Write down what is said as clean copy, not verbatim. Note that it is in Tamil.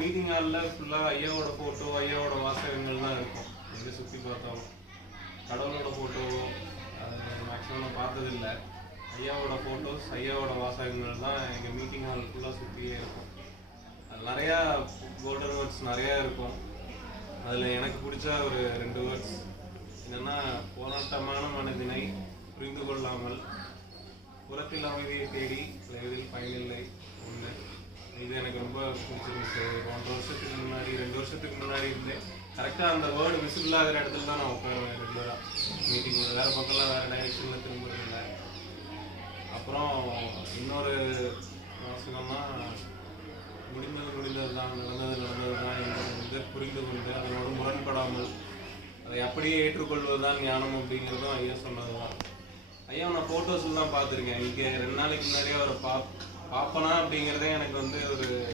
மீட்டிங் ஹாலில் ஃபுல்லாக ஐயாவோட ஃபோட்டோ, ஐயாவோட வாசகங்கள் தான் இருக்கும். எங்கே சுற்றி பார்த்தாலும் கடவுளோட ஃபோட்டோவோ அது மேக்ஸிமம் நான் பார்த்ததில்லை. ஐயாவோட ஃபோட்டோஸ், ஐயாவோட வாசகங்கள் தான் எங்கள் மீட்டிங் ஹால் ஃபுல்லாக சுற்றியே இருக்கும். அது நிறையா கோல்டன் வேர்ட்ஸ் நிறையா இருக்கும். அதில் எனக்கு பிடிச்ச ஒரு 2 வேர்ட்ஸ் என்னென்னா, போராட்டமான மனதினை புரிந்து கொள்ளாமல் புறத்தில் அமைதியை தேடி விரைவில் பயனில்லை ஒன்று. இது எனக்கு ரொம்ப பிடிச்சிருந்துச்சு. 1 வருஷத்துக்கு முன்னாடி 2 வருஷத்துக்கு முன்னாடி இருந்தேன். கரெக்டாக அந்த வேர்டு விசிபிள் ஆகிற இடத்துல தான் நான் உட்காருவேன் ரெகுலராக மீட்டிங்கில். வேறு பக்கம்லாம் வேறு டைரெக்ஷனில் திரும்புறதில்லை. அப்புறம் இன்னொரு வாசகம்னா, முடிந்தது தான், நடந்தது தான் என்று புரிந்து கொண்டு அதனோடு முரண்படாமல் அதை அப்படியே ஏற்றுக்கொள்வது தான் ஞானம் அப்படிங்கிறதும் ஐயா சொன்னது தான். ஐயா நான் ஃபோட்டோஸில் தான் பார்த்துருக்கேன். இங்கே 2 நாளைக்கு முன்னாடியே அவரை பார்ப்பனா அப்படிங்கிறதே எனக்கு ஒரு